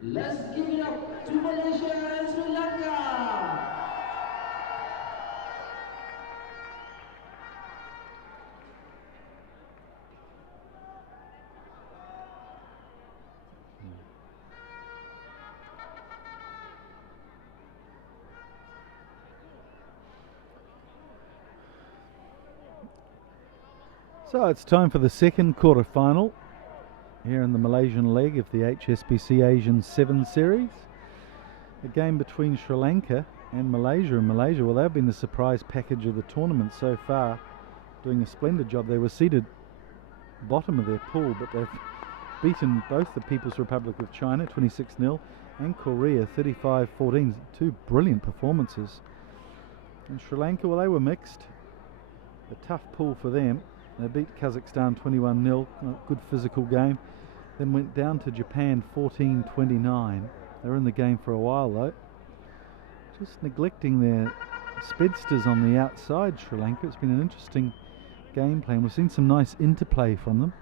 Let's give it up to Malaysia and Sri Lanka. So it's time for the second quarter-final here in the Malaysian leg of the HSBC Asian 7 Series. A game between Sri Lanka and Malaysia. And Malaysia, well, they've been the surprise package of the tournament so far, doing a splendid job. They were seated bottom of their pool, but they've beaten both the People's Republic of China 26-0 and Korea 35-14. Two brilliant performances. And Sri Lanka, well, they were mixed. A tough pool for them. They beat Kazakhstan 21-0, good physical game. Then went down to Japan 14-29. They were in the game for a while though. Just neglecting their speedsters on the outside, Sri Lanka. It's been an interesting game plan. We've seen some nice interplay from them.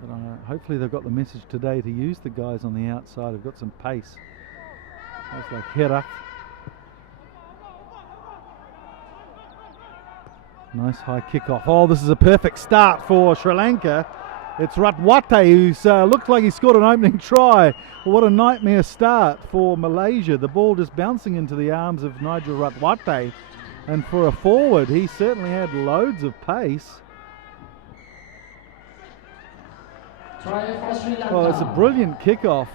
But hopefully they've got the message today to use the guys on the outside. They've got some pace. Guys like Herat. Nice high kickoff. Oh, this is a perfect start for Sri Lanka. It's Ratwate who's looked like he scored an opening try. Well, what a nightmare start for Malaysia. The ball just bouncing into the arms of Nigel Ratwate. And for a forward, he certainly had loads of pace. Well, it's a brilliant kickoff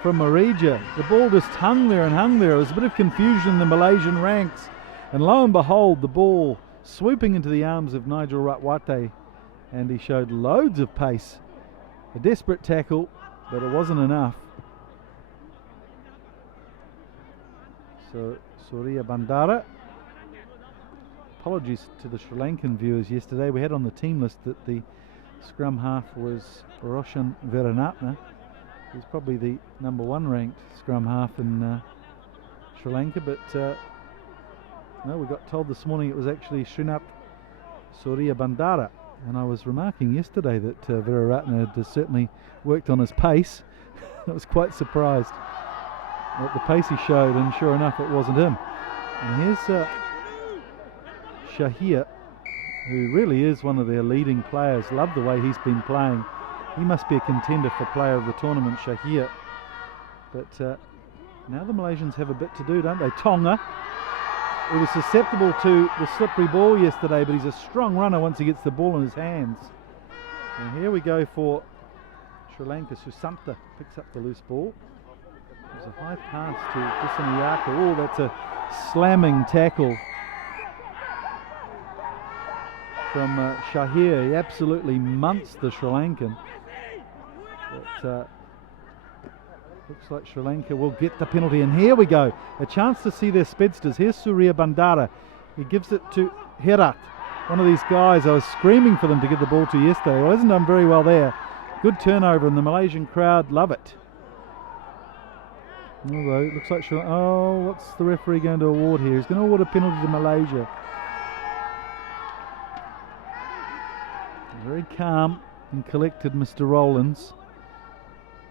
from Marija. The ball just hung there and hung there. There was a bit of confusion in the Malaysian ranks. And lo and behold, the ball swooping into the arms of Nigel Ratwate, and he showed loads of pace. A desperate tackle, but it wasn't enough. So Surya Bandara. Apologies to the Sri Lankan viewers yesterday. We had on the team list that the scrum half was Roshan Veeranatne. He's probably the #1 ranked scrum half in Sri Lanka, but no, we got told this morning it was actually Srinath Surya Bandara. And I was remarking yesterday that Veeranatne had certainly worked on his pace. I was quite surprised at the pace he showed, and sure enough it wasn't him. And here's Shahir, who really is one of their leading players. Love the way he's been playing. He must be a contender for player of the tournament, Shahir. But now the Malaysians have a bit to do, don't they? Tonga. He was susceptible to the slippery ball yesterday, but he's a strong runner once he gets the ball in his hands. And here we go for Sri Lanka. Susanta picks up the loose ball. There's a high pass to Dissanayaka. Oh, that's a slamming tackle from Shahir. He absolutely munts the Sri Lankan. But looks like Sri Lanka will get the penalty, and here we go. A chance to see their speedsters. Here's Surya Bandara. He gives it to Herat, one of these guys I was screaming for them to get the ball to yesterday. Well, hasn't done very well there. Good turnover, and the Malaysian crowd love it. Although it looks like Sri Lanka. Oh, what's the referee going to award here? He's going to award a penalty to Malaysia. Very calm and collected, Mr. Rowlands.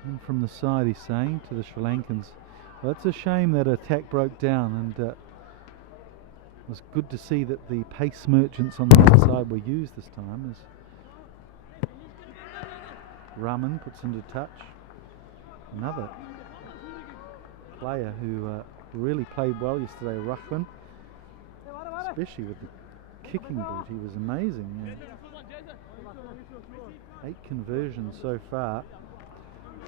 And from the side he's saying to the Sri Lankans, well, it's a shame that attack broke down, and it was good to see that the pace merchants on the outside were used this time. As Raman puts into touch another player who really played well yesterday, Rahman, especially with the kicking boot. He was amazing. Yeah. 8 conversions so far.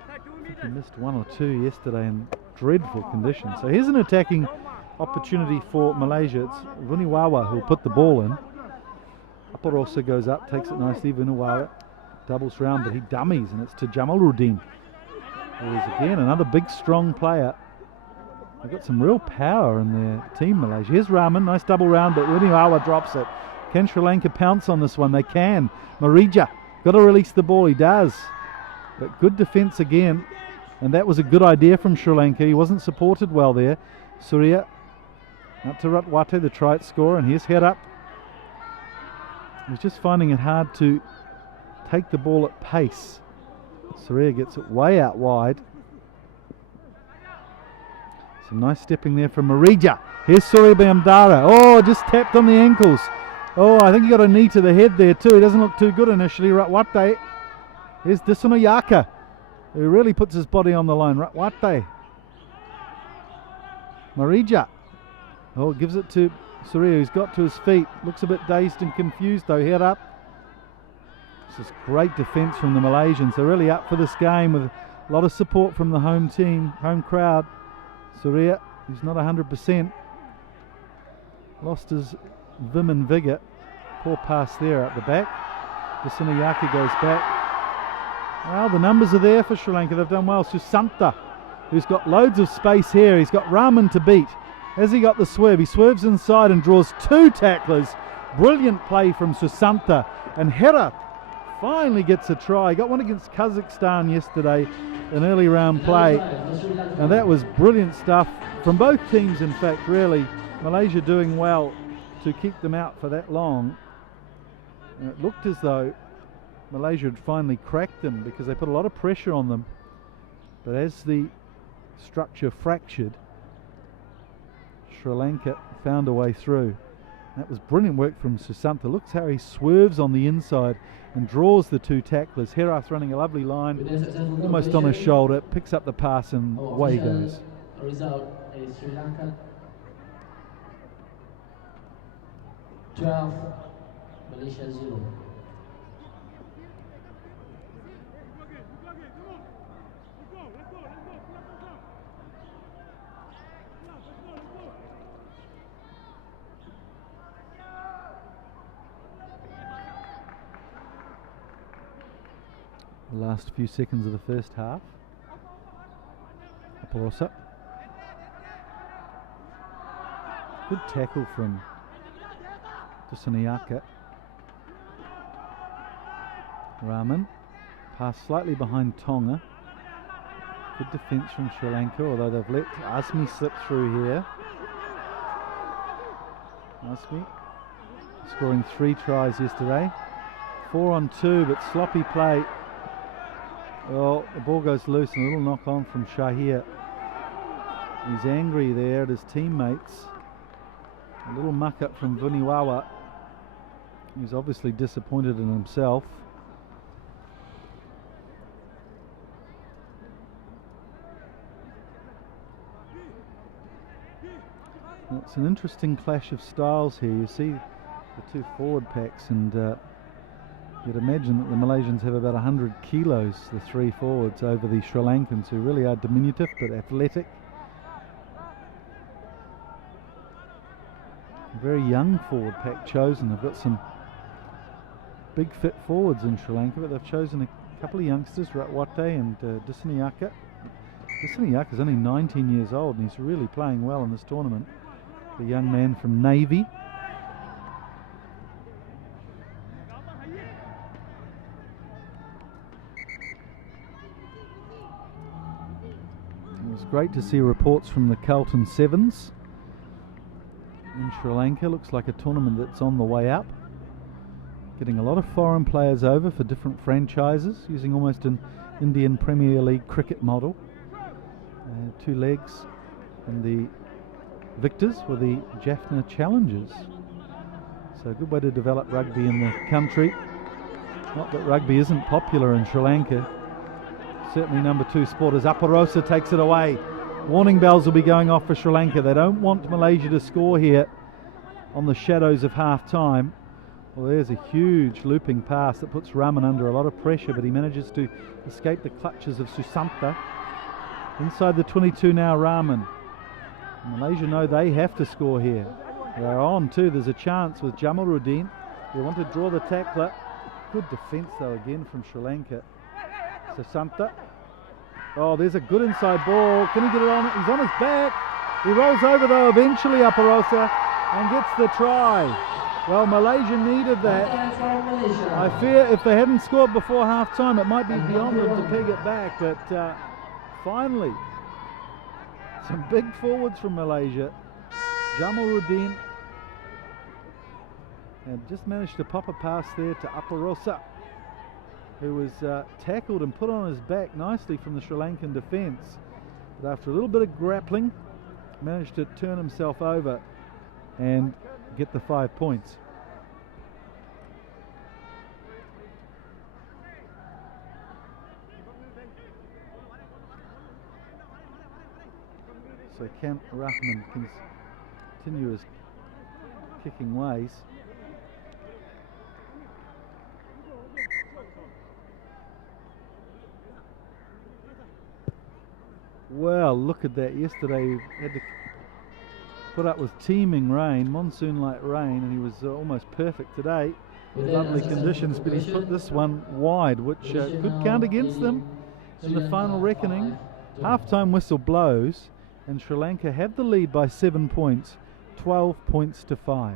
I think he missed 1 or 2 yesterday in dreadful conditions. So here's an attacking opportunity for Malaysia. It's Vuniwawa who'll put the ball in. Upper also goes up, takes it nicely. Vuniwawa doubles round, but he dummies, and it's to Jamaluddin. There's again another big, strong player. They've got some real power in their team, Malaysia. Here's Rahman, nice double round, but Vuniwawa drops it. Can Sri Lanka pounce on this one? They can. Marija, got to release the ball. He does. But good defence again, and that was a good idea from Sri Lanka. He wasn't supported well there. Surya up to Ratwate, the try scorer, and here's Herat. He's just finding it hard to take the ball at pace. Surya gets it way out wide. Some nice stepping there from Marija. Here's Surya Biamdara. Oh, just tapped on the ankles. Oh, I think he got a knee to the head there too. He doesn't look too good initially. Ratwate. Here's Disanoyaka, who really puts his body on the line. Ratwate. Marija. Oh, gives it to Surya, who's got to his feet. Looks a bit dazed and confused though. Head up. This is great defence from the Malaysians. They're really up for this game with a lot of support from the home team, home crowd. Surya, who's not 100%, lost his vim and vigour. Poor pass there at the back. Disanoyaka goes back. Well, the numbers are there for Sri Lanka. They've done well. Susanta, who's got loads of space here. He's got Rahman to beat. Has he got the swerve? He swerves inside and draws two tacklers. Brilliant play from Susanta. And Hera finally gets a try. Got one against Kazakhstan yesterday, an early round play. And that was brilliant stuff from both teams, in fact, really. Malaysia doing well to keep them out for that long. And it looked as though Malaysia had finally cracked them because they put a lot of pressure on them. But as the structure fractured, Sri Lanka found a way through. That was brilliant work from Susanta. Looks how he swerves on the inside and draws the two tacklers. Herath running a lovely line, almost on his shoulder, picks up the pass and away he goes. Result is Sri Lanka 12, Malaysia 0. The last few seconds of the first half. Aporosa. Good tackle from Disanoyaka. Rahman. Pass slightly behind Tonga. Good defence from Sri Lanka, although they've let Asmi slip through here. Asmi scoring 3 tries yesterday. 4 on 2, but sloppy play. Well, the ball goes loose and a little knock on from Shahir. He's angry there at his teammates. A little muck up from Vuniwawa. He's obviously disappointed in himself. Well, it's an interesting clash of styles here. You see the two forward packs, and you'd imagine that the Malaysians have about 100 kilos, the 3 forwards, over the Sri Lankans, who really are diminutive but athletic. A very young forward pack chosen. They've got some big fit forwards in Sri Lanka, but they've chosen a couple of youngsters, Ratwate and Disanoyaka. Disanoyaka's only 19 years old and he's really playing well in this tournament. The young man from Navy. It was great to see reports from the Carlton Sevens in Sri Lanka. Looks like a tournament that's on the way up. Getting a lot of foreign players over for different franchises, using almost an Indian Premier League cricket model. 2 legs, and the victors were the Jaffna Challengers. So a good way to develop rugby in the country. Not that rugby isn't popular in Sri Lanka. Certainly number 2 sport as Aporosa takes it away. Warning bells will be going off for Sri Lanka. They don't want Malaysia to score here on the shadows of half time. Well, there's a huge looping pass that puts Rahman under a lot of pressure, but he manages to escape the clutches of Susanta. Inside the 22 now, Rahman. Malaysia know they have to score here. They're on too. There's a chance with Jamaluddin. They want to draw the tackler. Good defence though again from Sri Lanka. Susanta. Oh, there's a good inside ball. Can he get it on? He's on his back. He rolls over though eventually, Aporosa, and gets the try. Well, Malaysia needed that. I fear if they hadn't scored before half time, it might be beyond them to peg it back, but finally, some big forwards from Malaysia. Jamaluddin had just managed to pop a pass there to Aporosa. who was tackled and put on his back nicely from the Sri Lankan defence. But after a little bit of grappling, managed to turn himself over and get the 5 points. So Camp Rahman can continue his kicking ways. Well, look at that. Yesterday he had to put up with teeming rain, monsoon-like rain, and he was almost perfect today. Lovely conditions, but he's put this one wide, which could count against them in the final reckoning. Half-time whistle blows, and Sri Lanka have the lead by 7 points, 12 points to 5.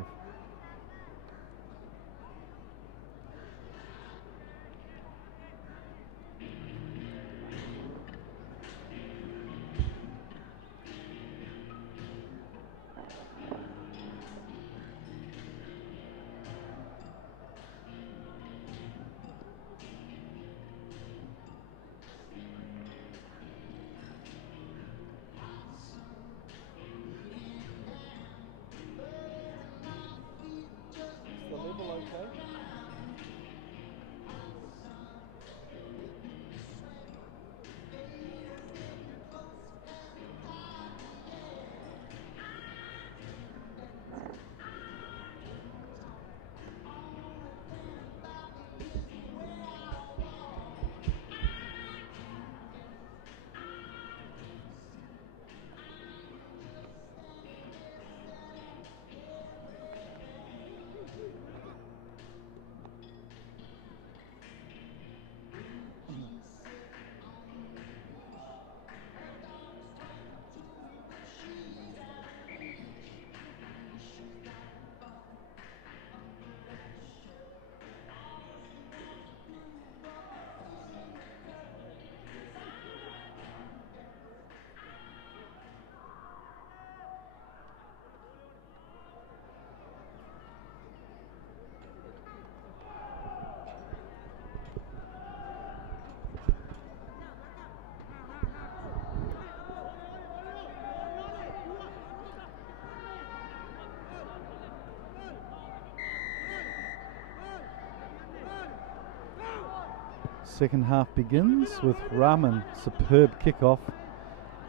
Second half begins with Rahman, superb kickoff.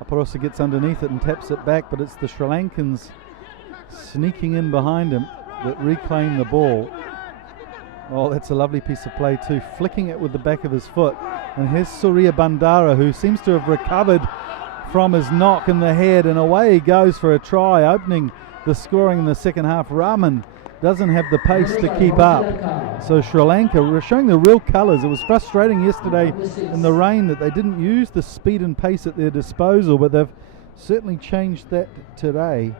Aparosa gets underneath it and taps it back, but it's the Sri Lankans sneaking in behind him that reclaim the ball. Oh, that's a lovely piece of play too, flicking it with the back of his foot. And here's Surya Bandara, who seems to have recovered from his knock in the head, and away he goes for a try, opening the scoring in the second half. Rahman doesn't have the pace to keep up. So Sri Lanka were showing the real colours. It was frustrating yesterday in the rain that they didn't use the speed and pace at their disposal, but they've certainly changed that today.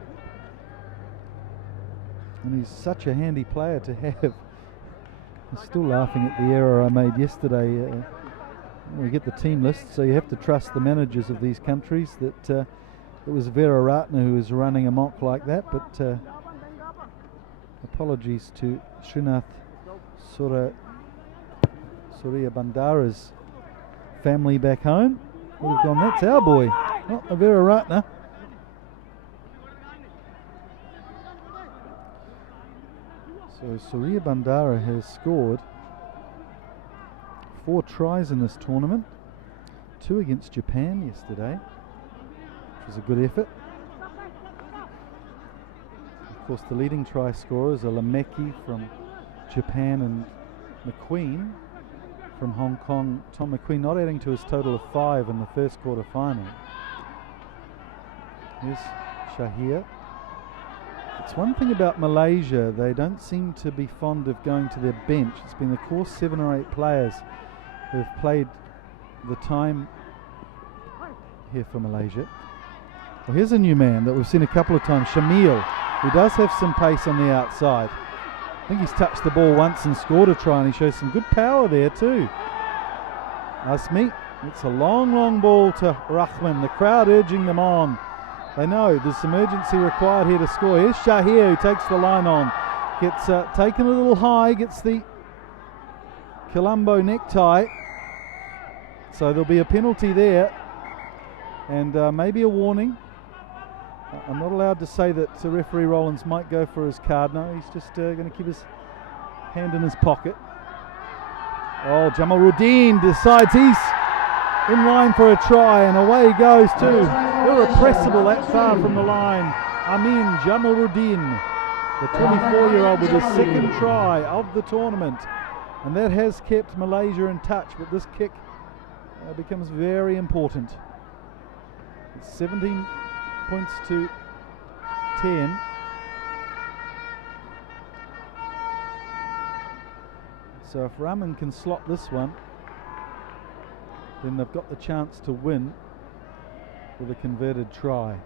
And he's such a handy player to have. I'm still laughing at the error I made yesterday. We get the team list, so you have to trust the managers of these countries that it was Vera Ratna who was running amok like that, but apologies to Srinath Surya Bandara's family back home. Would have gone, that's our boy, not the Vera Ratna. So Surya Bandara has scored 4 tries in this tournament, 2 against Japan yesterday, which was a good effort. Of course, the leading try scorers are Lameki from Japan and McQueen from Hong Kong. Tom McQueen not adding to his total of 5 in the first quarter final. Here's Shahir. It's one thing about Malaysia, they don't seem to be fond of going to their bench. It's been the core 7 or 8 players who have played the time here for Malaysia. Well, here's a new man that we've seen a couple of times, Shamil. He does have some pace on the outside. I think he's touched the ball once and scored a try, and he shows some good power there too. Asmi, it's a long, long ball to Rahman. The crowd urging them on. They know there's some urgency required here to score. Here's Shahir, who takes the line on. Gets taken a little high, gets the Colombo necktie. So there'll be a penalty there, and maybe a warning. I'm not allowed to say that referee Rollins might go for his card. No, he's just going to keep his hand in his pocket. Oh, Jamaluddin decides he's in line for a try, and away he goes too. Irrepressible that far from the line. Amin Jamaluddin, the 24-year-old, with his second try of the tournament. And that has kept Malaysia in touch, but this kick becomes very important. It's 17 points to 10. So if Rahman can slot this one, then they've got the chance to win with a converted try.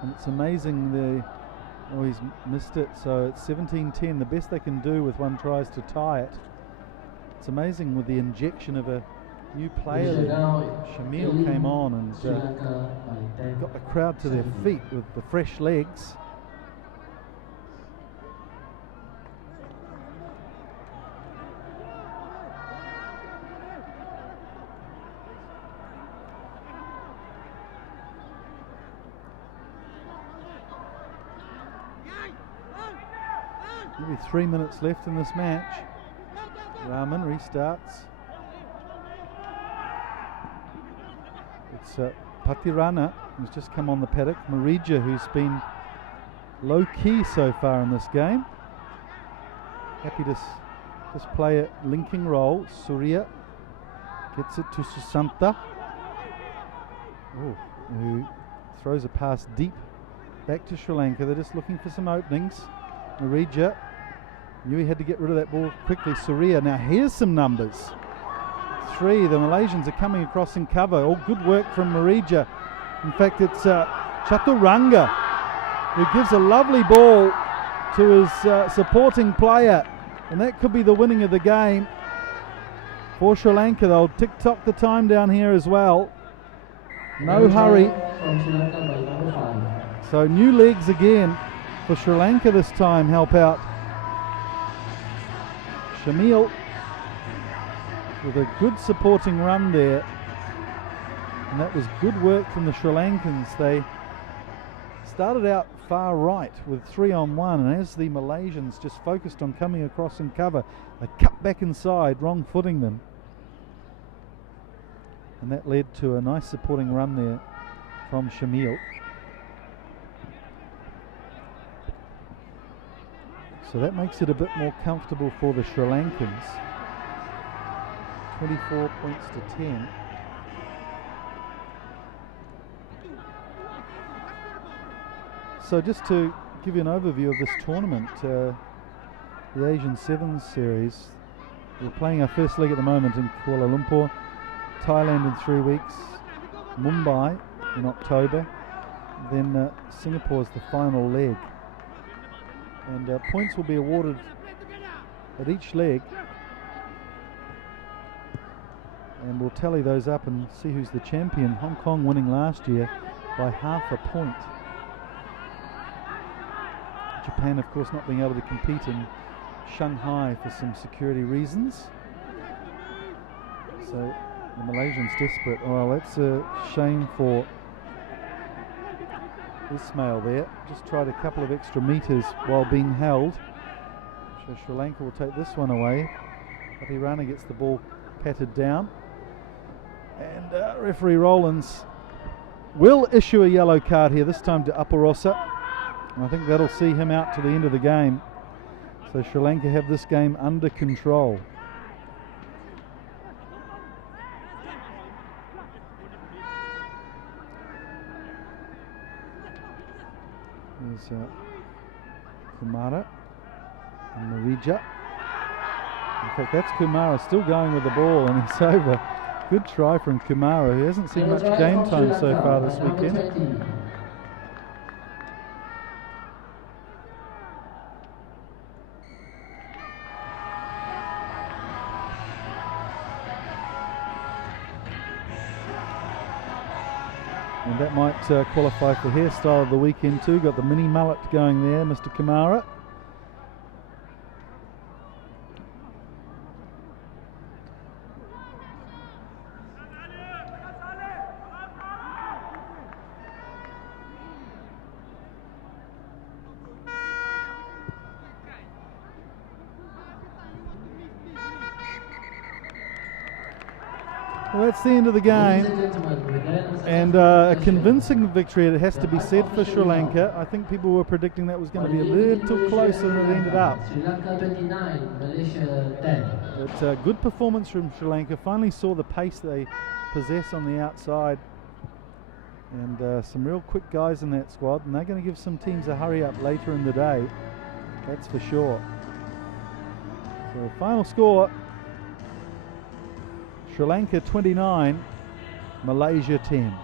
And it's amazing he's missed it, so it's 17-10. The best they can do with one try is to tie it. It's amazing with the injection of a new player there. Shamil came on and got the crowd to their feet with the fresh legs. Maybe 3 minutes left in this match. Rahman restarts. It's Patirana who's just come on the paddock. Marija, who's been low-key so far in this game. Happy to just play a linking role. Surya gets it to Susanta, who throws a pass deep back to Sri Lanka. They're just looking for some openings. Marija knew he had to get rid of that ball quickly. Surya, now here's some numbers. 3, the Malaysians are coming across in cover. All good work from Marija. In fact, it's Chaturanga who gives a lovely ball to his supporting player, and that could be the winning of the game for Sri Lanka. They'll tick-tock the time down here as well. No hurry. So new legs again for Sri Lanka this time help out. Shamil with a good supporting run there, and that was good work from the Sri Lankans. They started out far right with 3-on-1, and as the Malaysians just focused on coming across in cover, they cut back inside, wrong footing them, and that led to a nice supporting run there from Shamil. So that makes it a bit more comfortable for the Sri Lankans. 24 points to 10. So just to give you an overview of this tournament, the Asian Sevens series, we're playing our first leg at the moment in Kuala Lumpur, Thailand in 3 weeks, Mumbai in October, then Singapore is the final leg. And points will be awarded at each leg, and we'll tally those up and see who's the champion. Hong Kong winning last year by half a point. Japan, of course, not being able to compete in Shanghai for some security reasons. So the Malaysians desperate. Oh, that's a shame for Ismail there. Just tried a couple of extra metres while being held. So Sri Lanka will take this one away. Patirana gets the ball patted down. And referee Rollins will issue a yellow card here, this time to Aparosa. And I think that'll see him out to the end of the game. So Sri Lanka have this game under control. There's Kumara and Marija. In fact, that's Kumara still going with the ball, and it's over. Good try from Kumara, who hasn't seen much game time so far this weekend. And that might qualify for hairstyle of the weekend too. Got the mini mullet going there, Mr. Kamara. Well, that's the end of the game, and a convincing victory, it has to be said, for Sri Lanka. I think people were predicting that was going to be a little closer than it ended up. Sri Lanka 29, Malaysia 10. But good performance from Sri Lanka. Finally saw the pace they possess on the outside, and some real quick guys in that squad, and they're going to give some teams a hurry up later in the day, that's for sure. So final score, Sri Lanka 29, Malaysia 10.